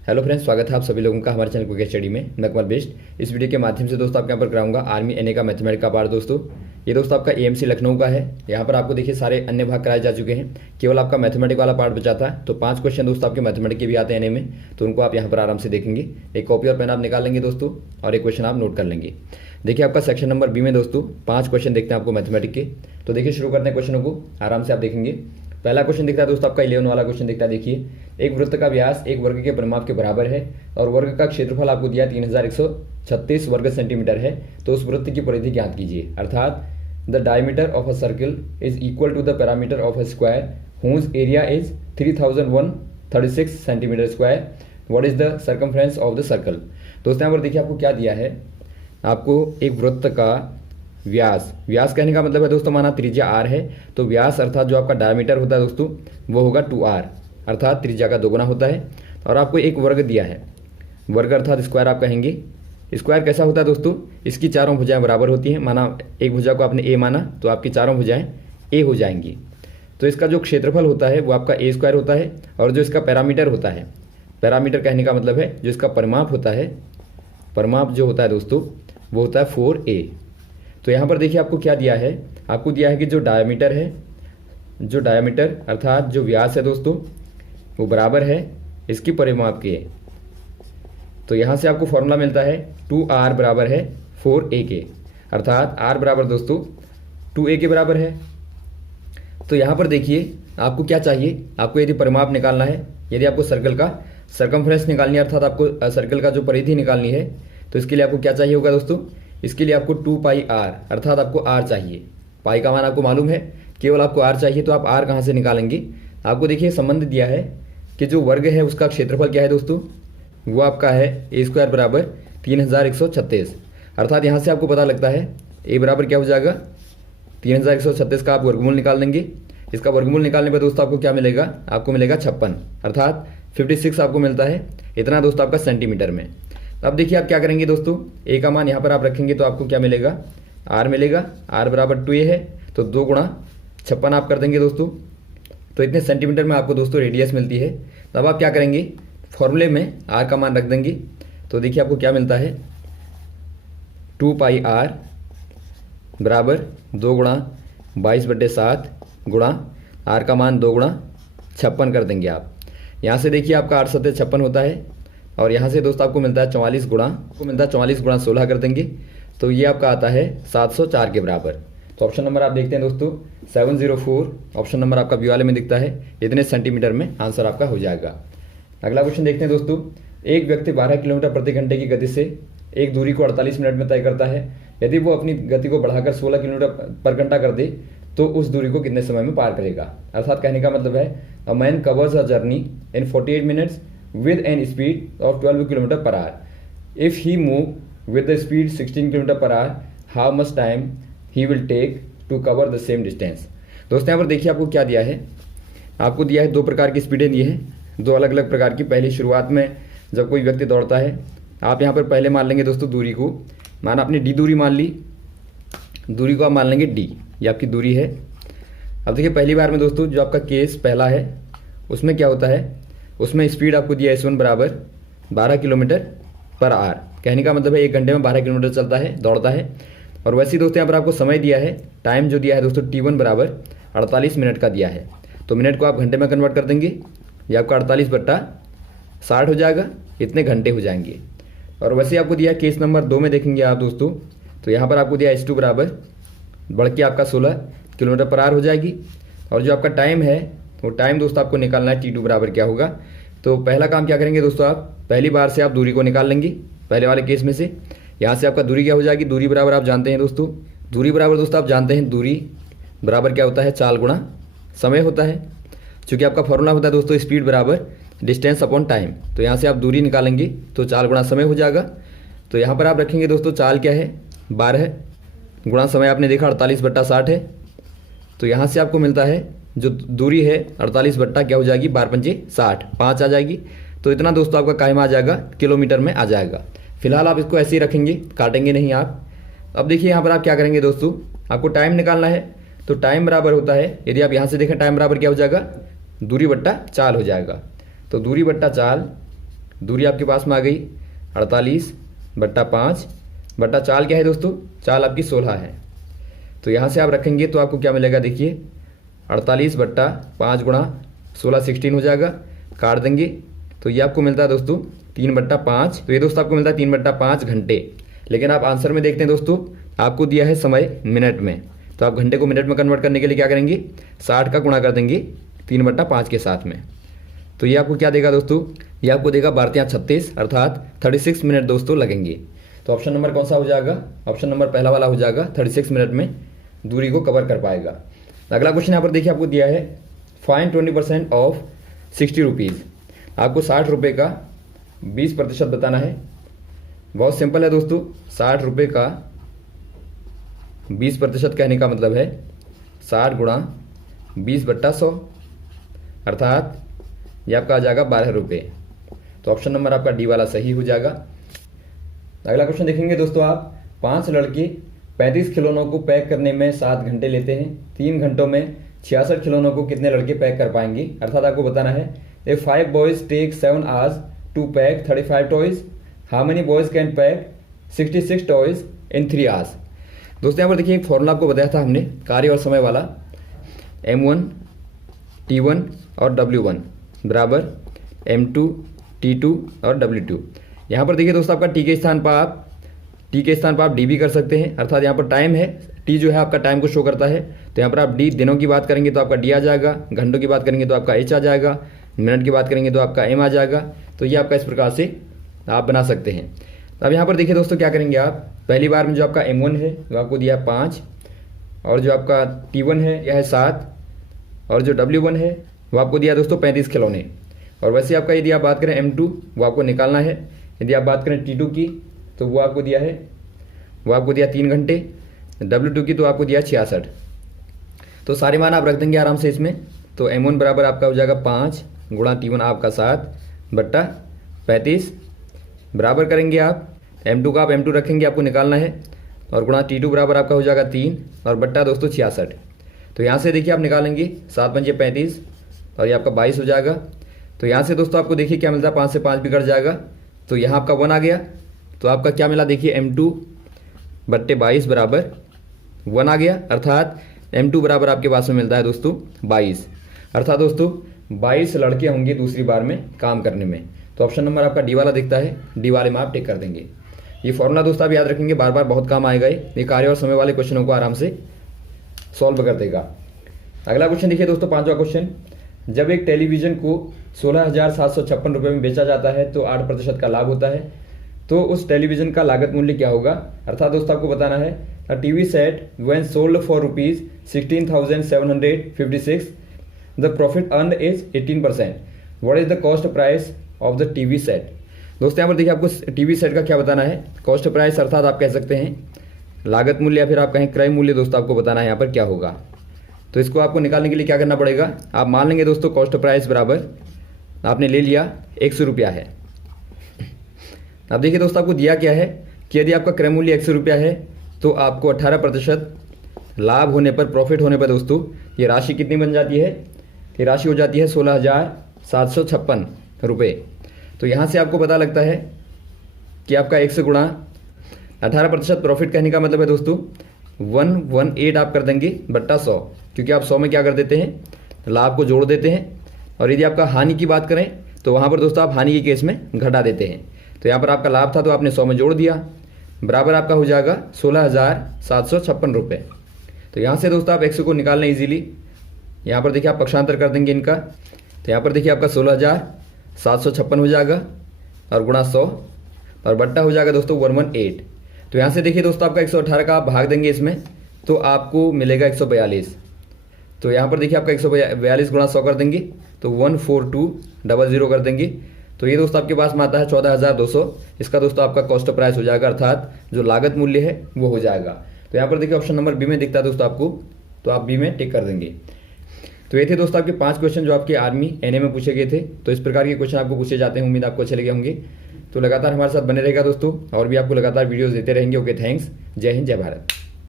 Hello friends, स्वागत है आप सभी लोगों का हमारे चैनल क्विक स्टडी में। मैं कमल बेस्ट। इस वीडियो के माध्यम से दोस्तों आपके यहाँ पर कराऊंगा आर्मी एनए का मैथमेटिक्स का पार्ट। दोस्तों ये दोस्तों आपका एएमसी लखनऊ का है। यहाँ पर आपको देखिए सारे अन्य भाग कराए जा चुके हैं, केवल आपका मैथमेटिक्स वाला पार्ट बचा था। तो 5 क्वेश्चन दोस्तों आपके मैथमेटिक्स के भी आते हैं एनए में, तो उनको आप यहाँ पर आराम से देखेंगे। एक कॉपी और पेन आप निकाल लेंगे दोस्तों, और एक क्वेश्चन आप नोट कर लेंगे। देखिए आपका सेक्शन नंबर बी में दोस्तों 5 क्वेश्चन देखते हैं आपको मैथमेटिक्स के। तो देखिए शुरू करते हैं क्वेश्चनों को, आराम से आप देखेंगे। पहला क्वेश्चन दिखता है दोस्तों आपका 11 वाला क्वेश्चन दिखता है। देखिए एक वृत्त का व्यास एक वर्ग के परिमाप के बराबर है और वर्ग का क्षेत्रफल आपको दिया 3136 वर्ग सेंटीमीटर है। तो उस वृत्त की परिधि ज्ञात कीजिए। अर्थात the diameter of a circle is equal to the perimeter of a square whose area is 3136 centimetre square. What is the circumference of the circle. दोस्तों यहाँ पर देखिए आपको क्या दिया है, आपको एक वृत्त का व्यास कहने का मतलब है दोस्तों माना त्रिज्या r है, तो व्यास अर्थात जो आपका डायमीटर होता है दोस्तों वो होगा 2r, अर्थात त्रिज्या का दोगुना होता है। और आपको एक वर्ग दिया है, वर्ग अर्थात स्क्वायर आप कहेंगे। स्क्वायर कैसा होता है दोस्तों, इसकी चारों भुजाएं बराबर होती हैं। माना एक भुजा को आपने a माना तो आपकी चारों भुजाएं a हो जाएंगी। तो इसका जो क्षेत्रफल होता है वो आपका a स्क्वायर होता है, और जो इसका पैरामीटर होता है, पैरामीटर कहने का मतलब है जो इसका परिमाप होता है, परिमाप जो होता है दोस्तों वो होता है 4a। तो यहाँ पर देखिए आपको क्या दिया है, आपको दिया है कि जो डायमीटर है, जो डायमीटर अर्थात जो व्यास है दोस्तों वो बराबर है इसकी परिमाप के। तो यहाँ से आपको फॉर्मूला मिलता है 2r बराबर है 4a के, अर्थात r बराबर दोस्तों 2a के बराबर है। तो यहाँ पर देखिए आपको क्या चाहिए, आपको यदि परिमाप निकालना है, यदि आपको सर्कल का सर्कमफ्रेंस निकालनी है अर्थात आपको सर्कल का जो परिधि निकालनी है, तो इसके लिए आपको क्या चाहिए होगा दोस्तों, इसके लिए आपको 2πr अर्थात आपको r चाहिए। पाई का मान आपको मालूम है, केवल आपको r चाहिए, तो आप r कहाँ से निकालेंगे। आपको देखिए संबंध दिया है कि जो वर्ग है उसका क्षेत्रफल क्या है दोस्तों, वो आपका है a स्क्वायर बराबर 3136। अर्थात यहाँ से आपको पता लगता है a बराबर क्या हो जाएगा 3136 का आप वर्गमूल निकाल देंगे। इसका वर्गमूल निकालने पर दोस्तों आपको क्या मिलेगा, आपको मिलेगा 56, अर्थात 56 आपको मिलता है। इतना दोस्तों आपका सेंटीमीटर में। अब देखिए आप क्या करेंगे दोस्तों, a का मान यहाँ पर आप रखेंगे तो आपको क्या मिलेगा, r मिलेगा। r बराबर 2a है, तो 2 गुणा 56 आप कर देंगे दोस्तों। तो इतने सेंटीमीटर में आपको दोस्तों रेडियस मिलती है। तब आप क्या करेंगे, फॉर्मूले में r का मान रख देंगे। तो देखिए आपको क्या मिलता है 2πr बराबर 2 गुणा 22/7 गुणा r का मान 2 गुणा 56 कर देंगे आप। यहाँ से देखिए आपका 8 सत्ते 56 होता है, और यहाँ से दोस्तों आपको मिलता है 44 गुणा 16 कर देंगे, तो ये आपका आता है 704 के बराबर। तो ऑप्शन नंबर आप देखते हैं दोस्तों 704, ऑप्शन नंबर आपका बी वाले में दिखता है। इतने सेंटीमीटर में आंसर आपका हो जाएगा। अगला क्वेश्चन देखते हैं दोस्तों। एक व्यक्ति 12 किलोमीटर प्रति घंटे की गति से एक दूरी को 48 मिनट में तय करता है। यदि वो अपनी गति को बढ़ाकर 16 किलोमीटर पर घंटा कर दे तो उस दूरी को कितने समय में पार करेगा। अर्थात कहने का मतलब है a man covers a journey in 48 minutes with an speed of 12 km per hour. If he move with the speed 16 km per hour, how much time he will take to cover the same distance? दोस्तों यहाँ पर देखिए आपको क्या दिया है, आपको दिया है 2 प्रकार की स्पीडें दी हैं, 2 अलग अलग प्रकार की। पहली शुरुआत में जब कोई व्यक्ति दौड़ता है, आप यहाँ पर पहले मान लेंगे दोस्तों दूरी को, माना आपने d दूरी मान ली, दूरी को आप मान लेंगे d, ये आपकी दूरी है। अब देखिए पहली बार में दोस्तों जो आपका केस पहला है उसमें क्या होता है, उसमें स्पीड आपको दिया S1 बराबर 12 किलोमीटर पर आवर। कहने का मतलब है 1 घंटे में 12 किलोमीटर चलता है, दौड़ता है। और वैसे ही दोस्तों यहाँ पर आपको समय दिया है, टाइम जो दिया है दोस्तों T1 बराबर 48 मिनट का दिया है। तो मिनट को आप घंटे में कन्वर्ट कर देंगे, ये आपका 48/60 हो जाएगा, इतने घंटे हो जाएंगे। और वैसे ही आपको दिया केस नंबर 2 में देखेंगे आप दोस्तों, तो यहाँ पर आपको दिया S2 बराबर बढ़ के आपका 16 किलोमीटर पर आवर हो जाएगी। और जो आपका टाइम है वो टाइम दोस्तों आपको निकालना है T2 बराबर क्या होगा। तो पहला काम क्या करेंगे दोस्तों, आप पहली बार से आप दूरी को निकाल लेंगे, पहले वाले केस में से। यहाँ से आपका दूरी क्या हो जाएगी, दूरी बराबर आप जानते हैं दोस्तों, दूरी बराबर दोस्तों आप जानते हैं, दूरी बराबर क्या होता है, चाल गुणा समय होता है। चूँकि आपका फॉर्मूला होता है दोस्तों स्पीड बराबर डिस्टेंस अपॉन टाइम। तो यहाँ से आप दूरी निकालेंगे तो चाल गुणा समय हो जाएगा। तो यहाँ पर आप रखेंगे दोस्तों चाल क्या है 12 गुणा समय आपने देखा 48/60 है। तो यहाँ से आपको मिलता है जो दूरी है 48 बट्टा क्या हो जाएगी 12×5 = 5 आ जाएगी। तो इतना दोस्तों आपका काहे में आ जाएगा, किलोमीटर में आ जाएगा। फिलहाल आप इसको ऐसे ही रखेंगे, काटेंगे नहीं आप। अब देखिए यहाँ पर आप क्या करेंगे दोस्तों, आपको टाइम निकालना है। तो टाइम बराबर होता है, यदि आप यहाँ से देखें टाइम बराबर क्या हो जाएगा, दूरी बट्टा चाल हो जाएगा। तो दूरी बट्टा चाल दूरी आपके पास में आ गई 48/5 बट्टा चाल क्या है दोस्तों, चाल आपकी 16 है। तो यहाँ से आप रखेंगे तो आपको क्या मिलेगा, देखिए 48/5 गुणा 16 16 हो जाएगा, काट देंगे तो ये आपको मिलता है दोस्तों 3/5। तो ये दोस्तों आपको मिलता है 3/5 घंटे। लेकिन आप आंसर में देखते हैं दोस्तों, आपको दिया है समय मिनट में, तो आप घंटे को मिनट में कन्वर्ट करने के लिए क्या करेंगे, 60 का गुणा कर देंगे 3/5 के साथ में। तो ये आपको क्या देगा दोस्तों, ये आपको देगा 12×36 अर्थात 36 मिनट दोस्तों लगेंगे। तो ऑप्शन नंबर कौन सा हो जाएगा, ऑप्शन नंबर पहला वाला हो जाएगा, 36 मिनट में दूरी को कवर कर पाएगा। अगला क्वेश्चन यहाँ पर देखिए आपको दिया है, फाइंड 20% ऑफ 60 रुपीज़। आपको 60 रुपये का 20% बताना है। बहुत सिंपल है दोस्तों, 60 रुपये का 20% कहने का मतलब है 60 गुणा 20/100 अर्थात ये आपका आ जाएगा 12 रुपये। तो ऑप्शन नंबर आपका डी वाला सही हो जाएगा। अगला क्वेश्चन देखेंगे दोस्तों आप, 5 लड़के 35 खिलौनों को पैक करने में 7 घंटे लेते हैं, 3 घंटों में 66 खिलौनों को कितने लड़के पैक कर पाएंगे। अर्थात आपको बताना है, if 5 boys take 7 hours to pack 35 toys, how many boys can pack 66 toys in 3 hours. दोस्तों यहाँ पर देखिए एक फॉर्मूला आपको बताया था हमने, कार्य और समय वाला, M1 T1 और W1 बराबर M2 T2 और W2। यहाँ पर देखिए दोस्तों आपका टी के स्थान पर आप डी भी कर सकते हैं, अर्थात यहाँ पर टाइम है, टी जो है आपका टाइम को शो करता है, तो यहाँ पर आप डी दिनों की बात करेंगे तो आपका डी आ जाएगा, घंटों की बात करेंगे तो आपका एच आ जाएगा, मिनट की बात करेंगे तो आपका एम आ जाएगा। तो ये आपका इस प्रकार से आप बना सकते हैं। तो अब यहाँ पर देखिए दोस्तों क्या करेंगे आप, पहली बार में जो आपका M1 है वो आपको दिया 5 और जो आपका T1 है यह है 7 और जो W1 है वो आपको दिया दोस्तों 35 खिलौने। और वैसे आपका यदि आप बात करें M2 वो आपको निकालना है, यदि आप बात करें T2 की तो वो आपको दिया 3 घंटे, W2 की तो आपको दिया 66। तो सारे मान आप रख देंगे आराम से इसमें। तो M1 बराबर आपका हो जाएगा 5 गुणा T1 आपका 7 बट्टा 35 बराबर करेंगे आप M2 का, आप M2 रखेंगे आपको निकालना है, और गुणा T2 बराबर आपका हो जाएगा 3 और बट्टा दोस्तों 66। तो यहाँ से देखिए आप निकालेंगे 7 पंजे 35 और ये आपका 22 हो जाएगा। तो यहाँ से दोस्तों आपको देखिए क्या मिलता है, 5 से 5 भी कट जाएगा, तो यहाँ आपका 1 आ गया। तो आपका क्या मिला देखिए, M2 बट्टे 22 बराबर 1 आ गया, अर्थात M2 बराबर आपके पास में मिलता है दोस्तों 22, अर्थात दोस्तों 22 लड़के होंगे दूसरी बार में काम करने में। तो ऑप्शन नंबर आपका डी वाला दिखता है, डी वाले में आप टिक कर देंगे। ये फॉर्मूला दोस्तों आप याद रखेंगे, बार बार बहुत काम आएगा। ये कार्य और समय वाले क्वेश्चनों को आराम से सॉल्व कर देगा। अगला क्वेश्चन देखिए दोस्तों, 5वां क्वेश्चन, जब एक टेलीविजन को 16,756 रुपये में बेचा जाता है तो 8% का लाभ होता है, तो उस टेलीविजन का लागत मूल्य क्या होगा। अर्थात दोस्तों आपको बताना है, a TV set when sold for ₹16,756 the profit earned is 18%, what is the cost price of the TV set. दोस्तों यहाँ पर देखिए आपको टीवी सेट का क्या बताना है, कॉस्ट प्राइस अर्थात आप कह सकते हैं लागत मूल्य या फिर आप कहें क्रय मूल्य, दोस्तों आपको बताना है यहाँ पर क्या होगा। तो इसको आपको निकालने के लिए क्या करना पड़ेगा, आप मान लेंगे दोस्तों कॉस्ट प्राइस बराबर आपने ले लिया 100 रुपया है। अब देखिए दोस्तों आपको दिया क्या है कि यदि आपका क्रय मूल्य 100 रुपया है तो आपको 18% लाभ होने पर, प्रॉफिट होने पर दोस्तों ये राशि कितनी बन जाती है, ये राशि हो जाती है 16,756 रुपये। तो यहाँ से आपको पता लगता है कि आपका 100 गुणा 18% प्रॉफिट कहने का मतलब है दोस्तों 118 आप कर देंगे बट्टा 100, क्योंकि आप 100 में क्या कर देते हैं, लाभ को जोड़ देते हैं। और यदि आपका हानि की बात करें तो वहाँ पर दोस्तों आप हानि के केस में घटा देते हैं। तो यहाँ पर आपका लाभ था तो आपने 100 में जोड़ दिया, बराबर आपका हो जाएगा 16,756 रुपये। तो यहाँ से दोस्तों आप 100 को निकालना ईजिली, यहाँ पर देखिए आप पक्षांतर कर देंगे इनका, तो यहाँ पर देखिए आपका 16,756 हो जाएगा और गुणा 100 और बट्टा हो जाएगा दोस्तों 118। तो यहाँ से देखिए दोस्तों आपका 118 का आप भाग देंगे इसमें तो आपको मिलेगा 142। तो यहाँ पर देखिए आपका 142 गुणा 100 कर देंगे तो 14200 कर देंगे। तो ये दोस्तों आपके पास में आता है 14,200। इसका दोस्तों आपका कॉस्ट प्राइस हो जाएगा, अर्थात जो लागत मूल्य है वो हो जाएगा। तो यहाँ पर देखिए ऑप्शन नंबर बी में दिखता है दोस्तों आपको, तो आप बी में टिक कर देंगे। तो ये थे दोस्तों आपके 5 क्वेश्चन जो आपके आर्मी एनए में पूछे गए थे। तो इस प्रकार के क्वेश्चन आपको पूछे जाते हैं, उम्मीद आपको अच्छे लगे होंगे। तो लगातार हमारे साथ बने रहेगा दोस्तों, और भी आपको लगातार वीडियोस देते रहेंगे। ओके, थैंक्स, जय हिंद, जय भारत।